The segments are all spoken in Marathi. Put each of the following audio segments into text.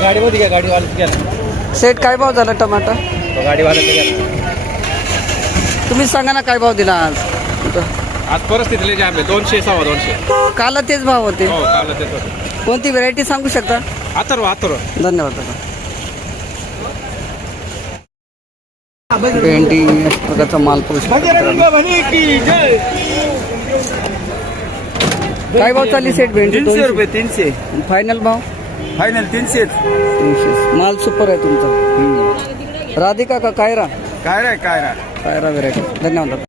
गाडीमध्ये घ्या, गाडीवाल्यात घ्या. सेट काय भाव झाला टमाटा? गाडीवाल्यात घ्या. तुम्ही सांगा ना काय भाव दिला आज? आज परिस्थितीला जाम आहे. 200 200. काल तेच भाव होते. हो काल तेच होतं. कोणती व्हरायटी सांगू शकता? अथर्व. धन्यवाद दादा. भेंडी प्रकारचा माल पुरुष काय भाव चालली सेट भेंडी? 300 रुपये. 300 फायनल भाव? फायनल 300. 300. माल सुपर आहे तुमचा. राधिका का कायरा? कायरा व्हरायटी. धन्यवाद दादा.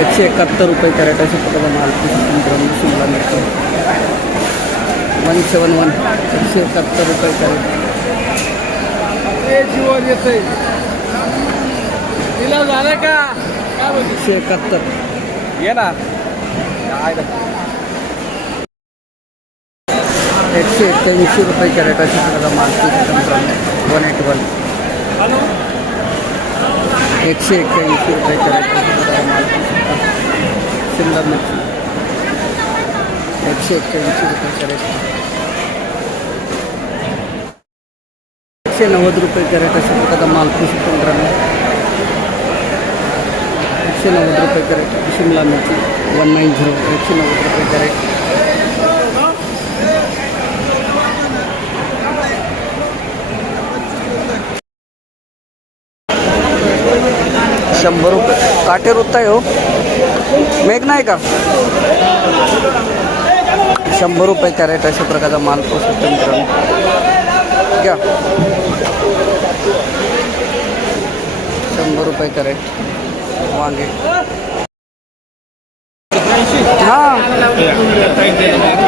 171 रुपये कॅरेट अशा प्रकारचा माल शिमला मिरची 171. 171 रुपये कॅरेट. जीवन येतंय तिला झालं का? 171. ये ना. 181 रुपये कॅरेट अशा प्रकारचा माल 181. 181 रुपये कॅरेट अशा प्रकारचा माल शिमला मिरची 181 रुपये कॅरेट. 190 रुपये कॅरेट अशा प्रकारचा माल 190 रुपये कॅरेट शिमला मिरची 190. 190 रुपये कॅरेट. ₹100 काटे रुत्ता आहे हो. मेघना आहे का? 100 रुपये कॅरेट अशा प्रकारचा माल पोहोचतो मित्रांनो. घ्या 100 रुपये कॅरेट वांगे. हां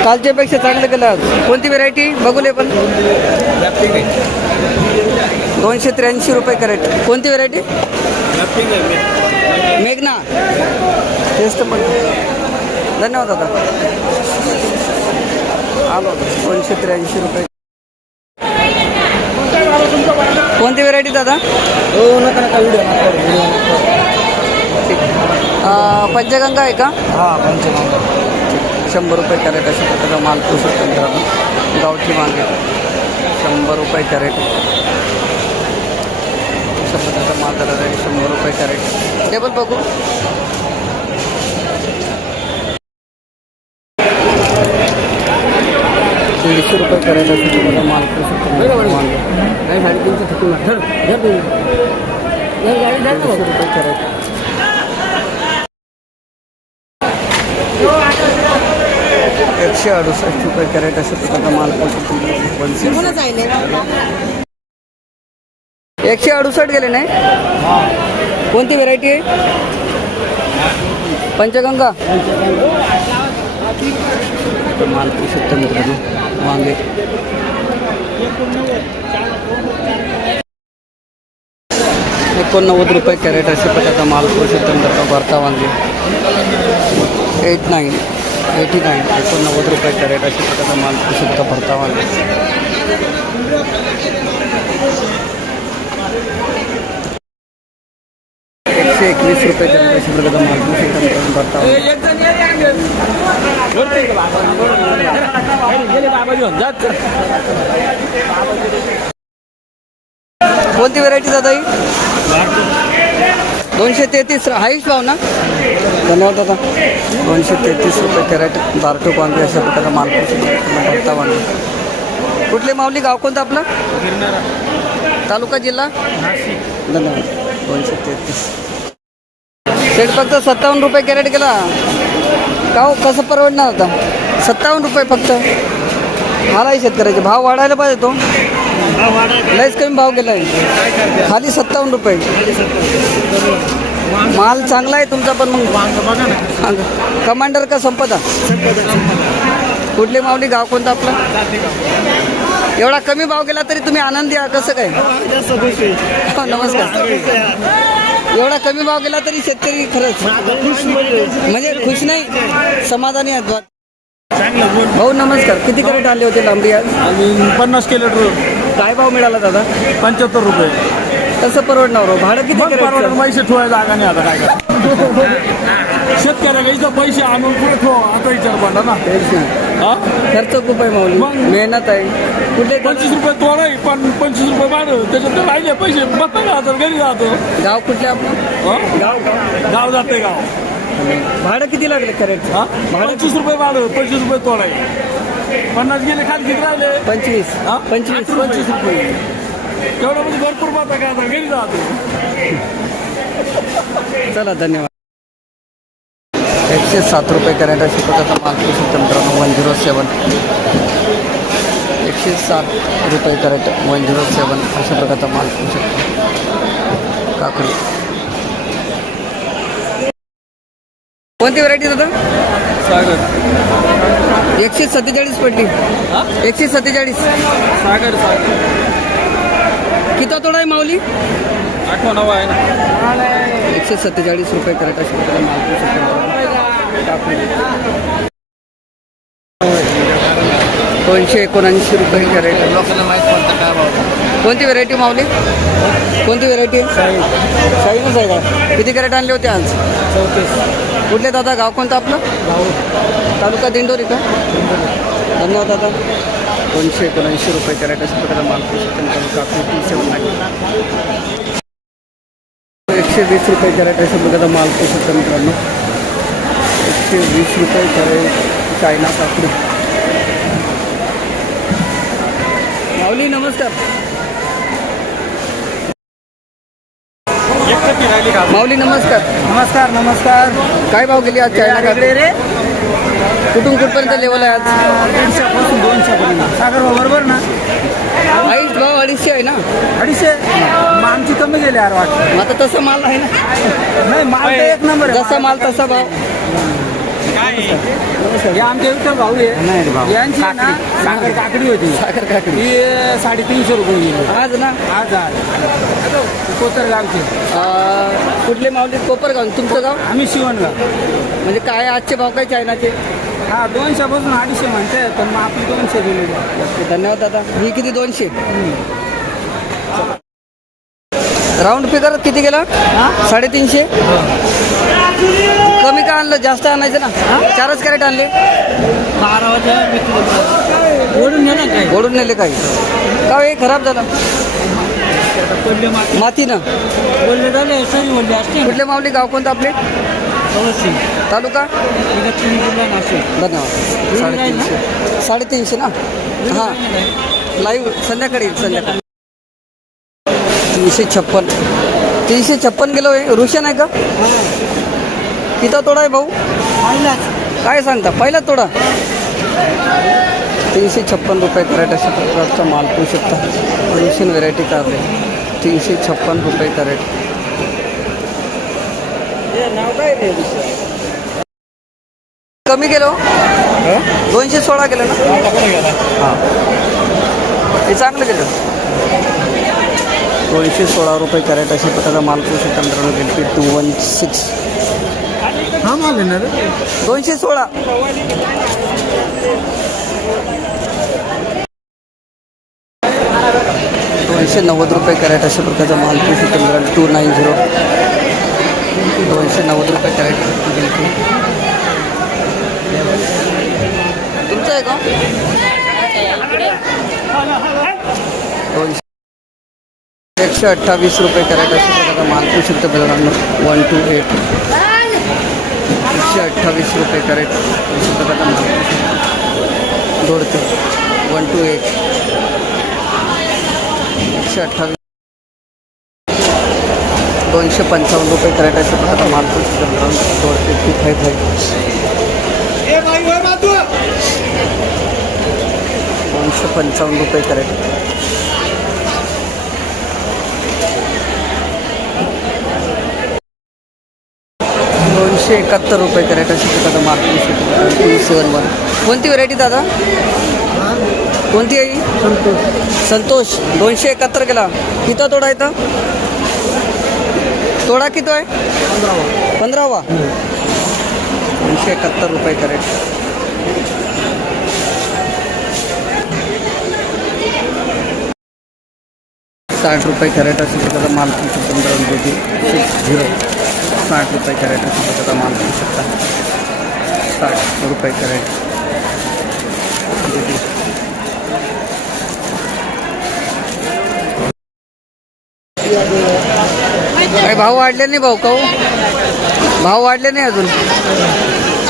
कालच्यापेक्षा चांगलं केलं आज. कोणती व्हेरायटी बघूले पण? 283 रुपये कॅरेट. कोणती व्हेरायटी? मेघना. टेस्ट पण. धन्यवाद दादा. आलो 283 रुपये. कोणती व्हेरायटी दादा? पंचगंगा आहे का? हां पंचगंगा. 100 रुपये कॅरेट अशा प्रकारचा माल पोहोचतो मित्रांनो. गावठी वांगे 100 रुपये कॅरेट. अशा प्रकारचा माल झाला आहे 100 रुपये कॅरेट. टेबल बघू. ₹150 कॅरेट अशा प्रकारचा माल पोहोचतो वांगे. 150 रुपये कॅरेट. 168 रुपये कॅरेट अशा प्रकारचा माल पोहोचतो. 168 गेले नाही. कोणती व्हेरायटी आहे? पंचगंगा. माल पोहोचतो मित्रांनो वांगे 89 रुपये कॅरेट अशा प्रकारचा माल पोहोचतो मित्रांनो. भरता वांगे 89 रुपये कॅरेट अशा प्रकारचा माल पोहोचतो. भरता वांगे 121 रुपये कॅरेट अशा प्रकारचा माल पोहोचतो. भरता कोणती व्हेरायटी दादा ही? 233 हाईस्ट भाव ना? धन्यवाद दादा. 233 रुपये कॅरेट. दारटोक वांगे अशा प्रकारचा माल पोहोचतो. भरता वांगे. कुठले माऊली? गाव कोणतं आपलं? तालुका जिल्हा? धन्यवाद. 233 सेट फक्त 57 रुपये कॅरेट गेला. का हो कसं परवडणार आता? 57 रुपये फक्त. मला शेतकऱ्याचे भाव वाढायला पाहिजे. तो लयच कमी भाव गेला आहे. खाली 57 रुपये. माल चांगला आहे तुमचा पण मग कमांडर का संपदा? कुठले माऊली? गाव कोणतं आपलं? एवढा कमी भाव गेला तरी तुम्ही आनंदी आहात कसं काय? हो नमस्कार. एवढा कमी भाव गेला तरी शेतकरी खरंच म्हणजे खुश नाही, समाधानी आहेत. भाऊ नमस्कार. किती कॅरेट आले होते लांबडी आज? 50 किलो. काय भाव मिळाला दादा? 75 रुपये. कसं परवडणार हो? भाडं किती? पैसे ठेवायला जागा नाही आता काय शेतकऱ्याला इथं पैसे आणून पुढे ठेवा आता विचार पडला ना. तेच ना. हा खर्च खूप आहे माऊली, मग? मेहनत आहे. कुठे 25 रुपये तोड आहे पण 25 रुपये भाडं त्याच्यात तर राहिले पैसे बघता राहतो घरी राहतो. गाव कुठले आपलं? हा? गाव गाव जाते गाव. भाडं किती लागले कॅरेट? हा 25 रुपये भाडं 25 रुपये तोड आहे. 50 गेले खाली किती राहिले? 25. हा? 25 25 रुपये तेवढं म्हणजे भरपूर माता काय आता घरी राहतो. चला धन्यवाद. 107 रुपये कॅरेट अशी प्रकारचा माल पाहू शकता मित्रांनो. 107 107 रुपये कॅरेट 107 अशा प्रकारचा माल पाहू शकता. काकडी कोणती व्हरायटी दादा? सागर 147 पडली. 147 सागर सागर किती तोडा आहे माऊली? 8 9 आहे ना. 147 रुपये कॅरेट अशा प्रकारचा माल पाहू शकता. काकडी 279 रुपये कॅरेट. लोकांना माहीत पडतं काय भाव. कोणती व्हरायटी माऊली? कोणती व्हरायटी? शाहीनच आहे का? किती कॅरेट आणले होते आज? 34. कुठले दादा? गाव कोणतं आपलं? तालुका दिंडोरी का? धन्यवाद दादा. 279 रुपये कॅरेट अशा प्रकारचा माल पाहू शकता. काकडी 37 120 रुपये कॅरेट अशा प्रकारचा माल पाहू शकता मित्रांनो. 120 रुपये कॅरेट चायना काकडी. माऊली नमस्कार. माऊली नमस्कार. नमस्कार नमस्कार. काय भाव गेली आज चायना काकडी? रे कुठून कुठपर्यंत लेवल आहे आज? 150 पासून 200 पर्यंत. सागर भाव बरोबर ना? आईच भाव 250 आहे ना? 250 मग आमची कमी गेली यार वाटतं. मग आता तसा माल आहे ना? नाही माल तर एक नंबर आहे. जसा माल तसा भाव. हे आमच्या विठ्ठल भाऊ आहे. यांची ना साखर काकडी होती. साखर काकडी ही 350 रुपये गेली आज ना? आज कोतर गावचे. कुठले माऊली? कोपरगाव. तुमचं गाव? आम्ही शिवणगाव. म्हणजे काय आजचे भाव काय चायनाचे? हा 200 पासून 250 म्हणते पण मग आपली 200 दिली. धन्यवाद दादा. ही किती? 200. राऊंड फिगर किती गेला? 350. कमी का आणलं? जास्त आणायचं ना. 4च कॅरेट आणले. 12 ओढून घे ना काय ओढून नेले काही का? हे खराब झालं पडले माती ना. बोलले झाले सही बोलले असते. कुठले माऊली? गाव कोणतं आपले? तालुका? धन्यवाद. 350 ना. हां लाईव्ह संध्याकाळी. 356 356 गेलो आहे. रुशन आहे का? किती तोडा आहे भाऊ? काय सांगता? पहिला तोडा. 356 रुपये कॅरेट अशा प्रकारचा माल पाहू शकता. रुशन व्हेरायटी कारले 356 रुपये कॅरेट. कमी गेलो 216 गेलं ना. हां हे चांगलं गेलं. 216 रुपये कॅरेट अशा प्रकारचा माल पाहू शकता मित्रांनो. गेलपी 216. हा माल आहे ना रे. 216. ₹290 कॅरेट अशा प्रकारचा माल पाहू शकता मित्रांनो. 290 290 रुपये कॅरेट. तुमचं आहे का? 128 रुपये कॅरेट अशा प्रकारचा माल पाहू शकता मित्रांनो. 128 128 रुपये कॅरेट अशा प्रकारचा माल पाहू शकता. दोडते 128 128 255 रुपये कॅरेट अशा प्रकारचा माल पाहू शकता मित्रांनो. दोडते 255 255 रुपये कॅरेट. ₹171 कॅरेट अशा प्रकारचा माल पाहू शकता. 271. कोणती व्हरायटी दादा? कोणती आहे? संतोष 271 गेला. किती तोडा आहे? तोडा किती आहे? 15वा. 271 रुपये कॅरेट. ₹60 कॅरेट अशा प्रकारचा माल पाहू शकता मित्रांनो. 60 ₹60 कॅरेट अशा प्रकारचा माल पाहू शकता. ₹60 कॅरेट. काही भाव वाढले नाही भाऊ काऊ भाव वाढले नाही अजून.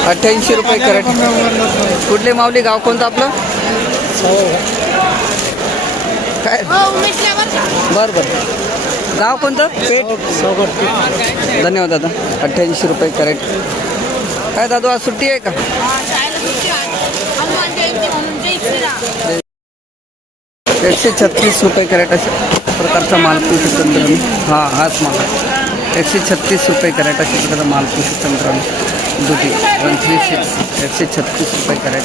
₹88 कॅरेट. कुठले माऊली गाव कोणतं आपलं काय बरं बरं गाव कोणतं पेठ. धन्यवाद दादा. ₹88 कॅरेट. काय दादू आज सुट्टी आहे का. ₹136 कॅरेट अशा प्रकारचा माल पाहू शकतो मित्रांनो. हाच माल ₹136 कॅरेट अशा प्रकारचा माल पाहू शकतो मित्रांनो. दुधी 136 ₹136 कॅरेट.